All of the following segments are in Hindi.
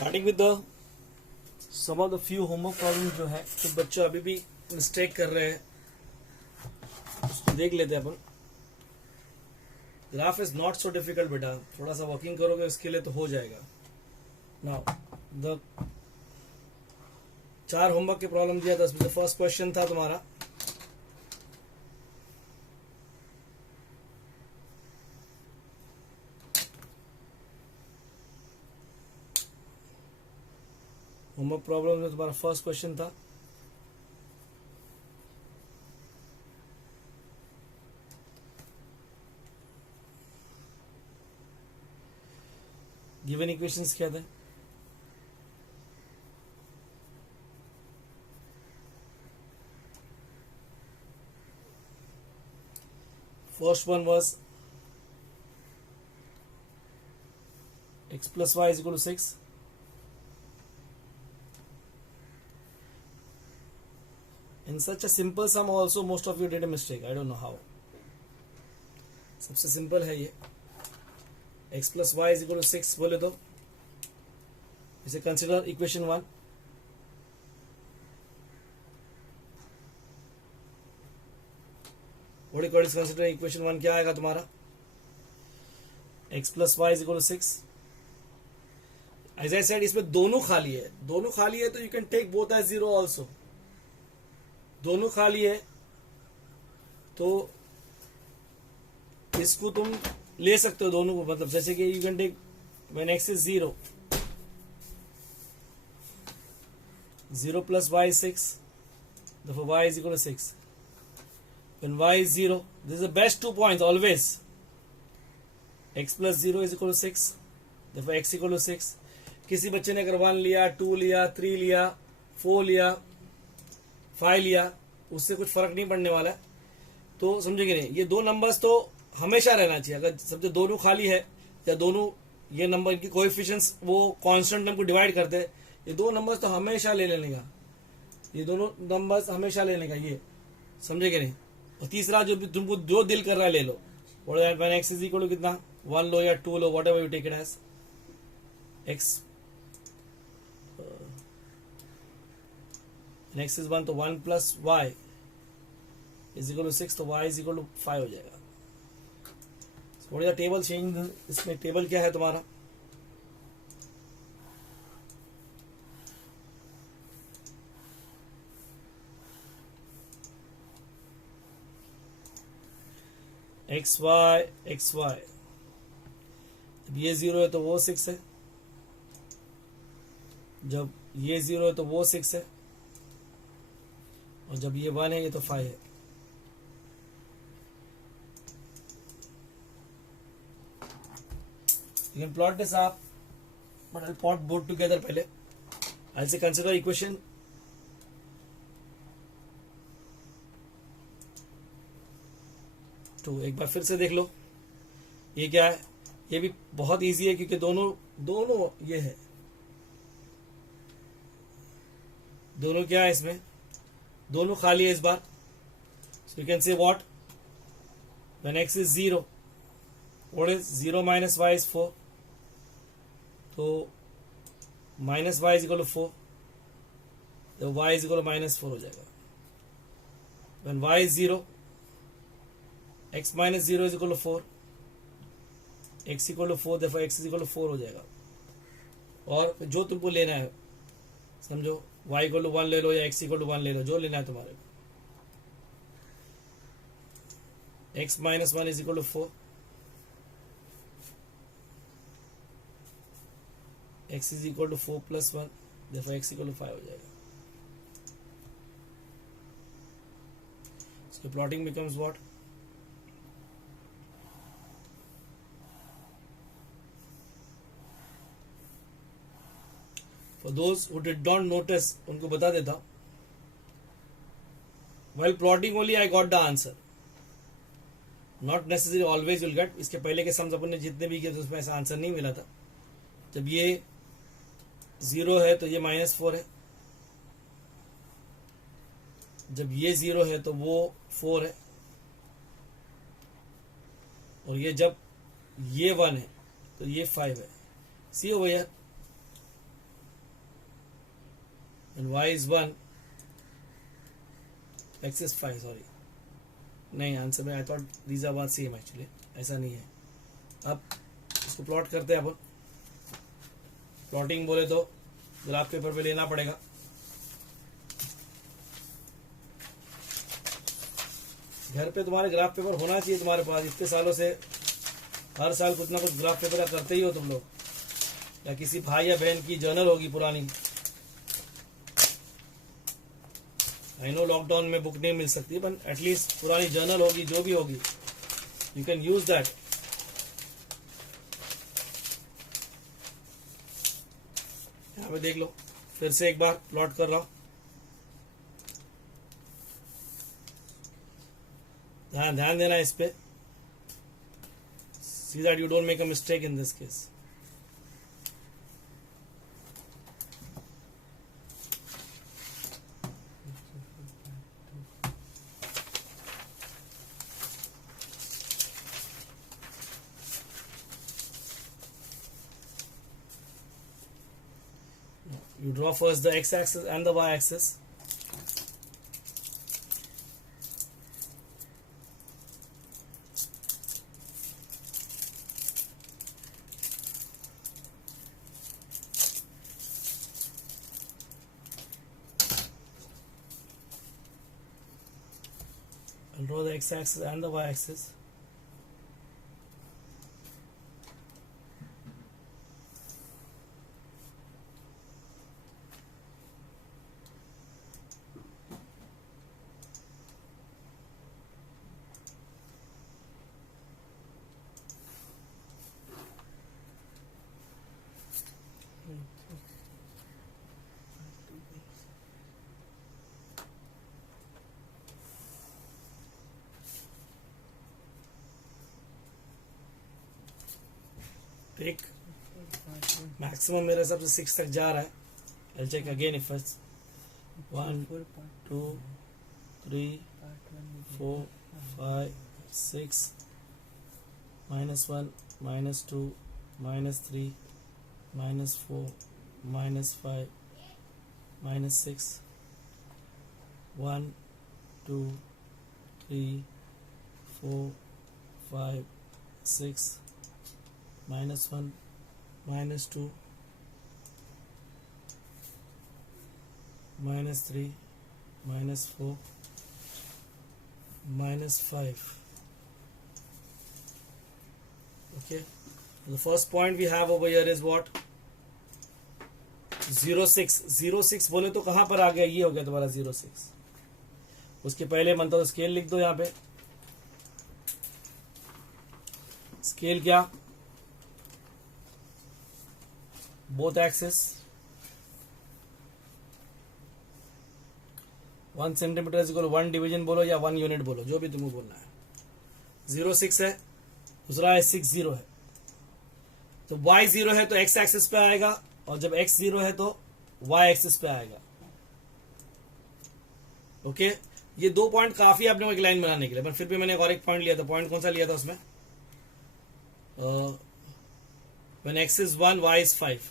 Starting with the sum of the few homework problem जो है तो बच्चे अभी भी मिस्टेक कर रहे हैं, उसको देख लेते हैं अपन। Graph is not so difficult बेटा, थोड़ा सा वर्किंग करोगे इसके लिए तो हो जाएगा। नाउ द 4 होमवर्क के प्रॉब्लम दिया था, उसमें से फर्स्ट क्वेश्चन था तुम्हारा होमवर्क प्रॉब्लम में तुम्हारा फर्स्ट क्वेश्चन था गिवन इक्वेशंस क्या थे? First one was x plus y is equal to 6. In such a simple sum also most of you did a mistake. I don't know how. सबसे सिंपल है ये, x plus y is equal to 6 बोले तो इसे consider equation 1। what you call is consider equation 1 क्या आएगा तुम्हारा? x plus y is equal to 6. As I said, इसमें दोनों खाली है, दोनों खाली है तो you can take both as 0 also. दोनों खाली है तो इसको तुम ले सकते हो दोनों को, मतलब जैसे कि you can take when x is 0 0 plus y is 6, therefore y is equal to 6. When y is 0, this is the best 2 points always. x plus 0 is equal to 6, therefore x equal to 6. किसी बच्चे ने अगर 1 लिया, 2 लिया, 3 लिया, 4 लिया, 5 लिया, उससे कुछ फर्क नहीं पड़ने वाला है। तो समझेंगे नहीं, ये दो नंबर्स तो हमेशा रहना चाहिए। अगर समझो दोनों खाली है या दोनों ये नंबर की कोएफिशिएंट्स वो कांस्टेंट नंबर को डिवाइड करते हैं, ये दो नंबर्स तो हमेशा ले लेने का, ये दोनों नंबर्स हमेशा लेने का, ये समझेंगे नहीं। और तीसरा जो भी तुमको जो दिल कर रहा है ले लो, when x is equal to कितना 1 लो या 2 लो, whatever you take it as x, x is 1 तो 1 plus y is equal to 6, तो y इज इक्वल टू 5 हो जाएगा। What is the table change? इसमें टेबल क्या है तुम्हारा? एक्स वाई, जब ये 0 है तो वो 6 है, जब ये 0 है तो वो 6 है, और जब ये 1 है ये तो 5 है। You can plot this up, but I'll plot both together पहले। I'll say consider equation तो एक बार फिर से देख लो, ये क्या है? ये भी बहुत इजी है क्योंकि दोनों ये है, दोनों क्या है इसमें? दोनों खाली है इस बार। So you can say what, when x is 0, what is 0 minus y is 4, तो minus y is equal to 4, तो y इज इक्वल टू माइनस 4 हो जाएगा। When y is 0, x minus 0 is equal to 4, x equal to 4, therefore x is equal to 4 हो जाएगा। और जो तुमको लेना है, समझो y इक्वल टू 1 ले लो या x इक्वल टू 1 ले लो, जो लेना है तुम्हारे को। x minus 1 is equal to 4, x is equal to 4 plus 1, therefore x equal to 5 हो जाएगा। इसके plotting becomes what? For those who did not notice, उनको बता देता, while plotting only I got the answer. Not necessarily always you'll get. इसके पहले के सम्स अपन ने जितने भी किए थे उसमें ऐसा आंसर नहीं मिला था। जब ये 0 है तो ये -4 है, जब ये 0 है तो वो 4 है, और ये जब ये 1 है तो ये 5 है। सी हो भैया, and y is 1, x is 5. Sorry, नहीं आंसर में आई थॉट दीज आर बात सेम, एक्चुअली ऐसा नहीं है. अब इसको प्लॉट करते हैं अपन. प्लॉटिंग बोले तो ग्राफ पेपर पे लेना पड़ेगा. घर पे तुम्हारे ग्राफ पेपर होना चाहिए तुम्हारे पास. इतने सालों से हर साल कुछ ना कुछ ग्राफ पेपर करते ही हो तुम लोग, या किसी भाई या बहन की जर्नल होगी पुरानी. आई नो लॉकडाउन में बुक नहीं मिल सकती, बट एटलीस्ट पुरानी जर्नल होगी, जो भी होगी, यू कैन यूज दैट. यहाँ पे देख लो, फिर से एक बार प्लॉट कर रहा हूं. ध्यान देना इस पे. See that you don't make a mistake in this case. You draw first the x-axis and the y-axis. And draw the x-axis and the y-axis. एक मैक्सिमम मेरे हिसाब से 6 तक जा रहा है. I'll check again if it's 1, 2, 3, 4, 5, 6, -1, -2, -3, -4, -5, -6, 1, 2, 3, 4, 5, 6, -1, -2, -3, -4, -5. Okay, the first point we have over here is what? 0.6. 0.6 बोले तो कहां पर आ गया? ये हो गया तुम्हारा 0.6. उसके पहले मन तो स्केल लिख दो यहां पे. स्केल क्या? Both axes 1 centimetre is equal 1 division बोलो या 1 यूनिट बोलो, जो भी तुमको बोलना है. 0.6 है, दूसरा है 60 है. तो y 0 है तो x एक्सिस पे आएगा, और जब x 0 है तो y एक्सिस पे आएगा. ओके, ये 2 पॉइंट काफी आपने को एक लाइन बनाने के लिए, पर फिर भी मैंने और एक पॉइंट लिया था. पॉइंट कौन सा लिया था उसमें? when x is 1 y is 5.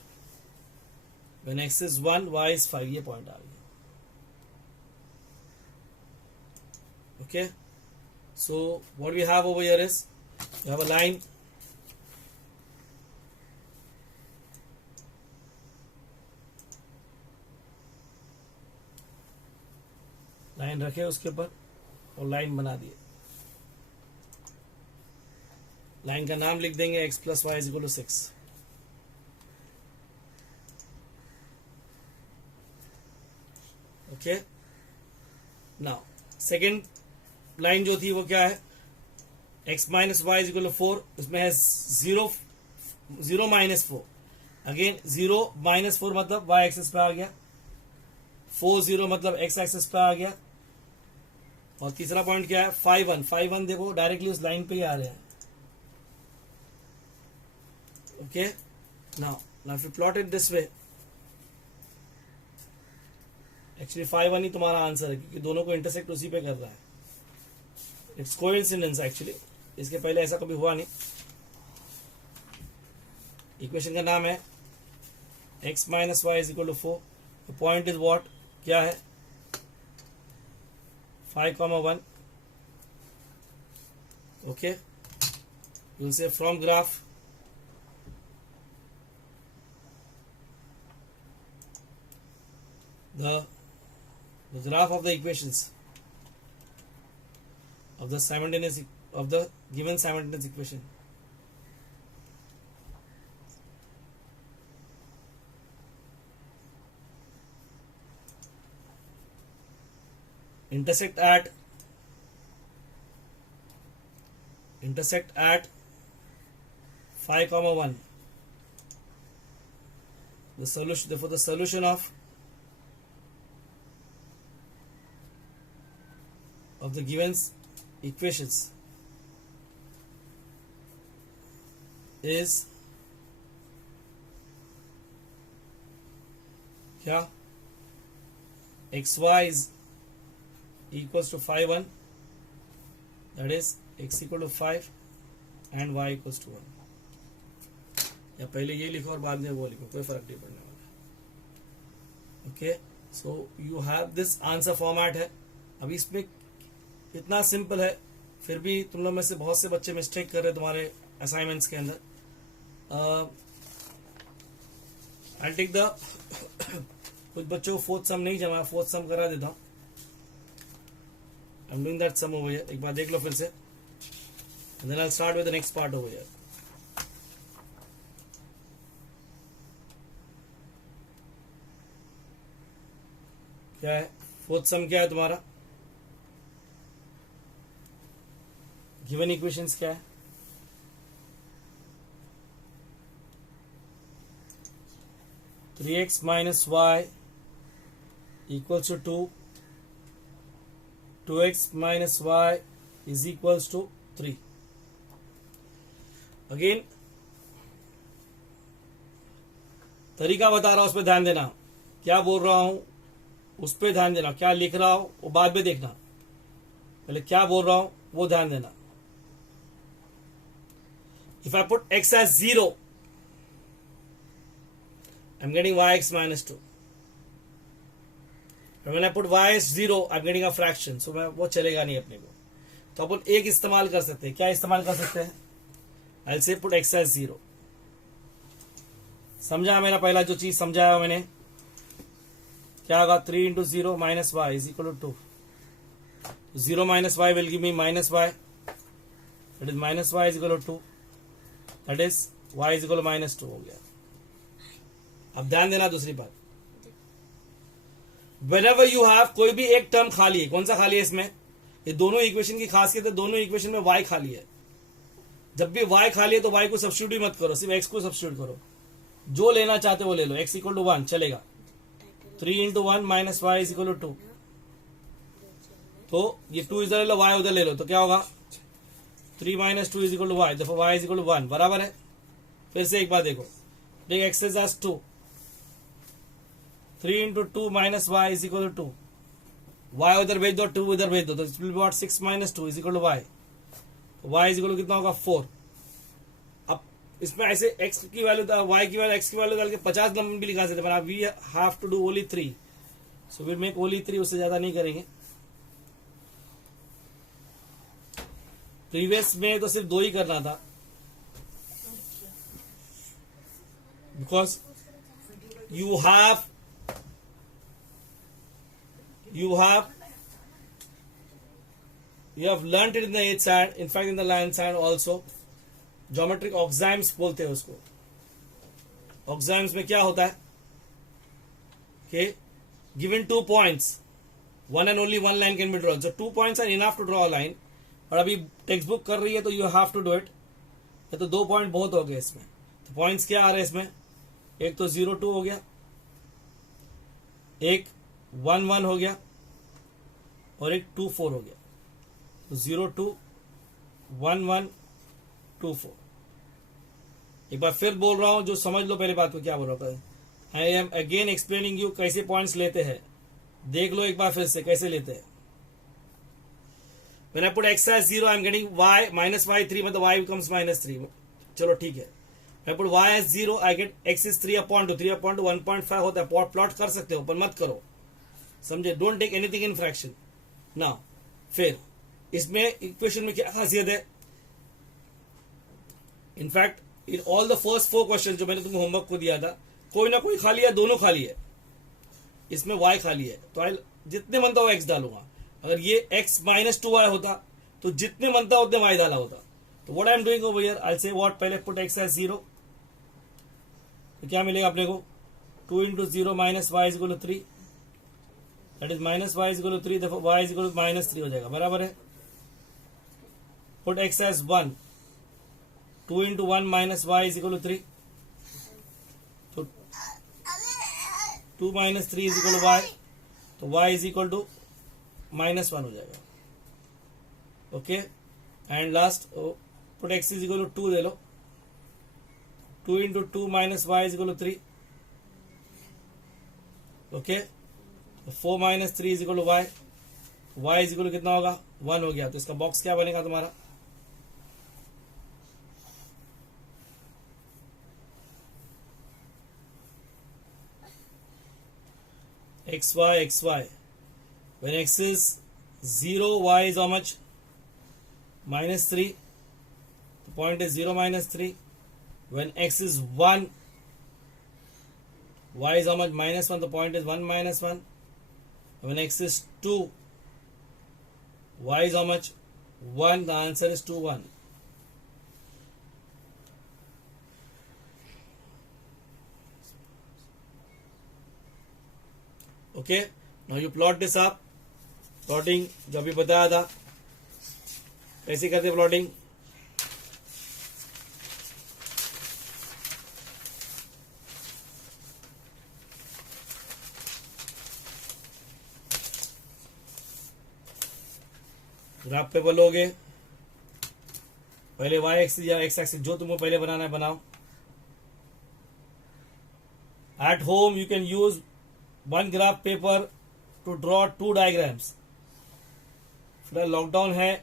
when x is 1 y is 5, ये पॉइंट आ गया. Okay, so what we have over here is we have a line. Line रखे उसके ऊपर और लाइन बना दिए. लाइन का नाम लिख देंगे x plus y is equal to 6. Okay, now second line जो थी वो क्या है? x minus y is equal to 4. उसमें है 0 माइनस 4. अगेन 0 माइनस 4 मतलब y एक्सिस पे आ गया. 4 0 मतलब x एक्सिस पे आ गया. और तीसरा पॉइंट क्या है? 5 1. 5 1 देखो डायरेक्टली उस लाइन पे ही आ रहे हैं. Okay, now if you plot it this way, actually 5 1 ही तुम्हारा आंसर है, क्योंकि दोनों को इंटरसेक्ट उसी पे कर रहा है. इट्स कोइंसिडेंस एक्चुअली, इसके पहले ऐसा कभी हुआ नहीं. इक्वेशन का नाम है x minus y is equal to 4. Point is what, क्या है 5,1. Okay, you will say from graph the graph of the equations of the simultaneous of the given simultaneous equation. Intersect at 5,1. The solution, therefore, the solution of the given equations is क्या, xy is equals to 5,1, that is x equal to 5 and y equals to 1. या पहले ये लिखो और बाद में वो लिखो, कोई फर्क नहीं पड़ने वाला. Okay, so you have this answer format है. अभी इसमें इतना सिंपल है, फिर भी तुम लोग में से बहुत से बच्चे मिस्टेक कर रहे तुम्हारे असाइनमेंट्स के अंदर. आई टेक द कुछ बच्चों को फोर्थ सम नहीं जमा, फोर्थ सम करा देता हूँ. I am doing that sum over here. एक बार देख लो फिर से. And then I'll start with the next part over here. क्या है फोर्थ सम, क्या है तुम्हारा गिवन इक्वेशंस, क्या है 3x minus y equals to 2, 2x minus y is equals to 3. Again तरीका बता रहा हूं, उस पर ध्यान देना. क्या बोल रहा हूं उस पर ध्यान देना, क्या लिख रहा हूं वो बाद में देखना, पहले क्या बोल रहा हूं वो ध्यान देना. If I put x as 0, I'm getting yx minus 2. And when I put y as 0, I'm getting a fraction. So वो चलेगा नहीं अपने को. तो अपन एक इस्तेमाल कर सकते हैं. क्या इस्तेमाल कर सकते हैं? I'll say put x as 0. समझा मेरा पहला जो चीज समझाया मैंने, क्या होगा 3 into 0 minus y is equal to 2. 0 minus y will give me minus y. That is minus y is equal to 2. That is y is equal to minus 2 हो गया. अब ध्यान देना दूसरी बात, whenever you have कोई भी एक टर्म खाली है, कौन सा खाली है इसमें, ये दोनों इक्वेशन की खासियत है, दोनों इक्वेशन में y खाली है. जब भी y खाली है तो y को सब्स्टिट्यूट मत करो, सिर्फ x को सब्स्टिट्यूट करो. जो लेना चाहते वो ले लो. x इक्वल टू 1 चलेगा. 3 into 1 minus y is equal to 2. तो ये 2 इधर ले लो, y उधर ले लो, तो क्या होगा 3 minus 2 is equal to y. देखो y is equal to 1 बराबर है. फिर से एक बार देखो, देख x is 2, 3 into 2 minus y is equal to 2. y उधर भेज दो, 2 इधर भेज दो, तो it will be what 6 minus 2 is equal to y. y is equal to कितना होगा 4. अब इसमें ऐसे x की वैल्यू, y की वैल्यू, x की वैल्यू डाल के 50 नंबर भी लिखा सकते हैं, we have to do only 3. So will make only 3, उससे ज्यादा नहीं करेंगे. प्रीवियस में तो सिर्फ 2 ही करना था, because you have learnt it in the 8th standard, in fact in the 9th standard also. Geometric oximes बोलते हैं उसको. Oximes में क्या होता है कि given 2 points, one and only one line can be drawn. So 2 points are enough to draw a line. और अभी टेक्स्ट बुक कर रही है तो you have to do it. तो 2 पॉइंट बहुत हो गए इसमें. तो पॉइंट्स क्या आ रहे हैं इसमें, एक तो 0-2 हो गया, एक 1-1 हो गया, और एक 2-4 हो गया. तो 0-2, 1-1, 2-4. एक बार फिर बोल रहा हूं, जो समझ लो पहले बात को क्या बोल रहा हूं. I am again explaining you कैसे पॉइंट्स लेते हैं. देख लो एक बार फिर से कैसे लेते हैं. When I put x as 0, I am getting y minus y 3, मतलब y becomes minus 3. चलो ठीक है. I put y as 0, I get x is 3/2. 3/2 1.5 होता है. प्लॉट कर सकते हो पर मत करो, समझे. Don't take anything in fraction. Now फिर इसमें इक्वेशन में क्या खासियत है. In fact in all the first 4 question जो मैंने तुमको होमवर्क को दिया था, कोई ना कोई खाली है, दोनों खाली है. इसमें y खाली है तो आई जितने बनता हो x डालूंगा. अगर ये x माइनस 2y होता तो जितने बनता उतने y डाला होता. तो what I am doing over here, I say what, पहले पुट x एज 0. तो क्या मिलेगा अपने को, 2 into 0 minus y is equal to 3. That is minus y is equal to 3, देखो y is equal to minus 3 हो जाएगा. बराबर है. Put x as 1. 2 into 1 minus y is equal to 3. तो 2 minus 3 is equal to y. तो y is equal to minus 1 हो जाएगा. Okay. And last put x is equal to 2 ले लो. 2 into 2 minus y is equal to 3. Okay. 4 minus 3 is equal to y. y is equal to कितना होगा, 1 हो गया. तो इसका बॉक्स क्या बनेगा तुम्हारा, xy. When x is 0, y is how much, minus 3. The point is 0 minus 3. When x is 1, y is how much, minus 1. The point is 1 minus 1. When x is 2, y is how much, 1. The answer is 2 1. Okay, now you plot this up. Plotting जो अभी बताया था, कैसे करते प्लॉटिंग. ग्राफ पे बोलोगे पहले y एक्सिस या x एक्सिस जो तुमको पहले बनाना है बनाओ. At home you can use 1 graph paper two draw 2 diagrams. फिलहाल लॉकडाउन है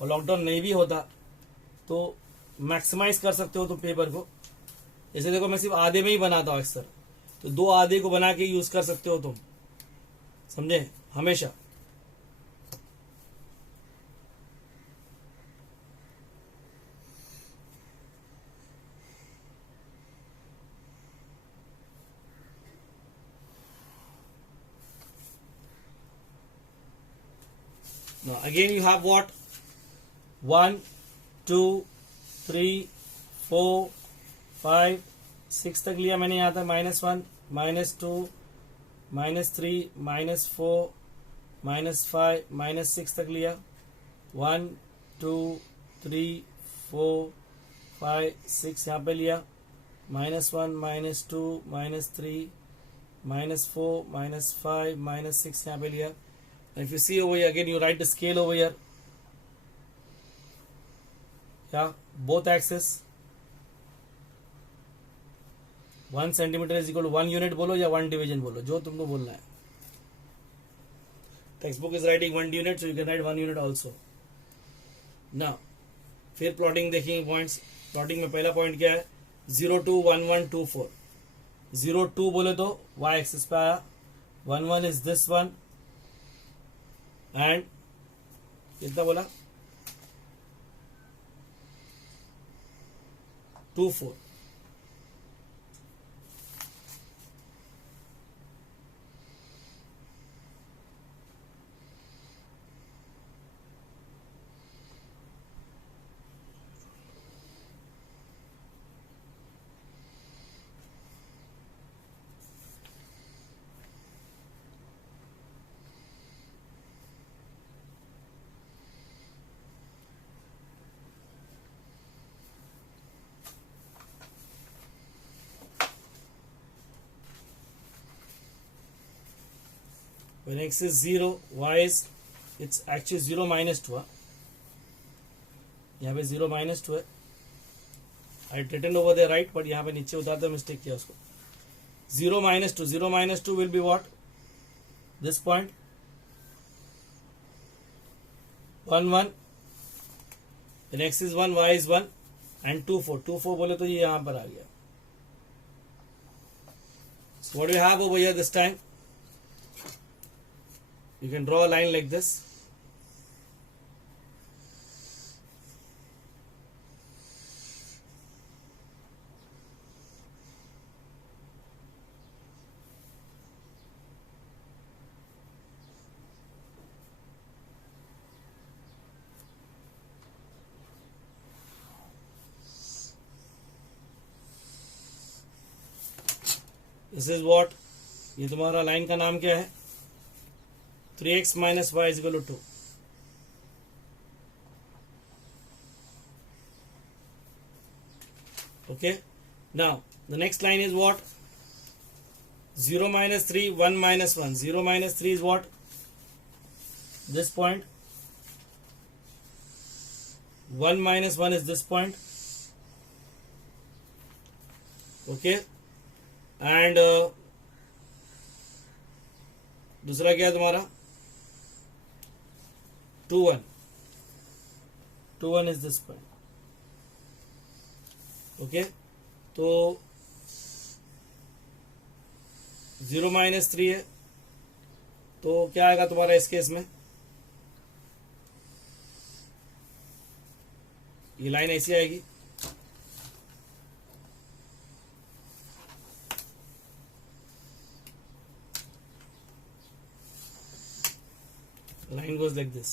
और लॉकडाउन नहीं भी होता तो मैक्सिमाइज कर सकते हो तुम पेपर को. जैसे देखो मैं सिर्फ आधे में ही बनाता हूँ अक्सर, तो 2 आधे को बना के यूज कर सकते हो तुम, समझे, हमेशा. Now again you have what, 1 2 3 4 5 6 तक लिया मैंने. यहाँ तक -1 -2 -3 -4 -5 -6 तक लिया. 1 2 3 4 5 6 यहाँ पे लिया. -1 -2 -3 -4 -5 -6 यहाँ पे लिया. If you see over here again, you write the scale over here. Yeah, both axes. 1 centimeter is equal to 1 unit बोलो या 1 division बोलो, जो तुमको बोलना है. Textbook is writing 1 unit, so you can write 1 unit also. Now, फिर प्लॉटिंग देखेंगे पॉइंट्स. प्लॉटिंग में पहला पॉइंट क्या है, 0 2 1 1 2 4. 0 2 बोले तो y एक्सिस पे आया. 1 1 is this one. एंड कितना बोला, 2 4. When x is 0, y is, it's actually 0 minus 2. यहाँ पे 0 minus 2 है. I written over there right, but यहाँ पे नीचे उतार दो, मिस्टेक किया उसको. 0 minus 2. 0 minus 2 will be what? This point. 1 1. When x is 1, y is 1. And 2 4 2 4 बोले तो ये यहां पर आ गया. So what do you have over here this time? You can draw a line like this. This is what, ये तुम्हारा लाइन का नाम क्या है? 3x minus y is equal to 2. Okay. Now the next line is what? 0 minus 3, 1 minus 1. 0 minus 3 is what? This point. 1 minus 1 is this point. Okay. And दूसरा क्या है तुम्हारा? 2 1. 2 1 इज दिस पॉइंट. ओके. तो 0 minus 3 है, तो क्या आएगा तुम्हारा इस केस में? ये लाइन ऐसी आएगी. Line goes like this.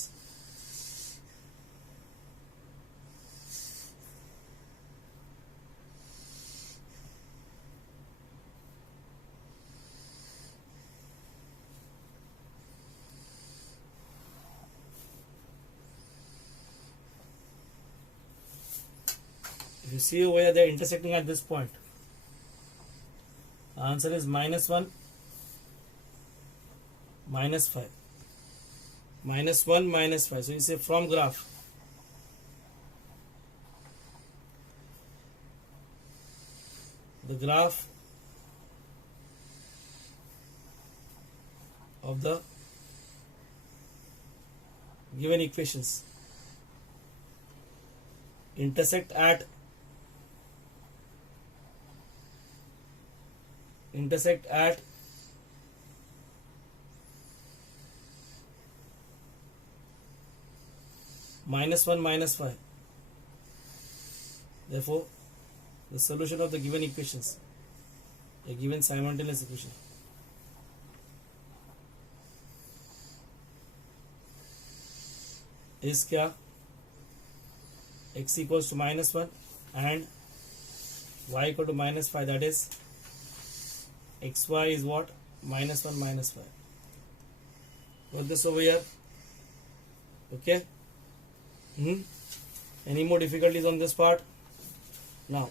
If you see over here, they are intersecting at this point. The answer is -1, -5. -1, -5. So you say from graph. The graph of the given equations intersect at -1, -5. Therefore, the solution of the given equations, a given simultaneous equation, is क्या? X equals to -1 and y equal to -5. That is, xy is what? -1, -5. Put this over here. Okay. Any more difficulties on this part? Now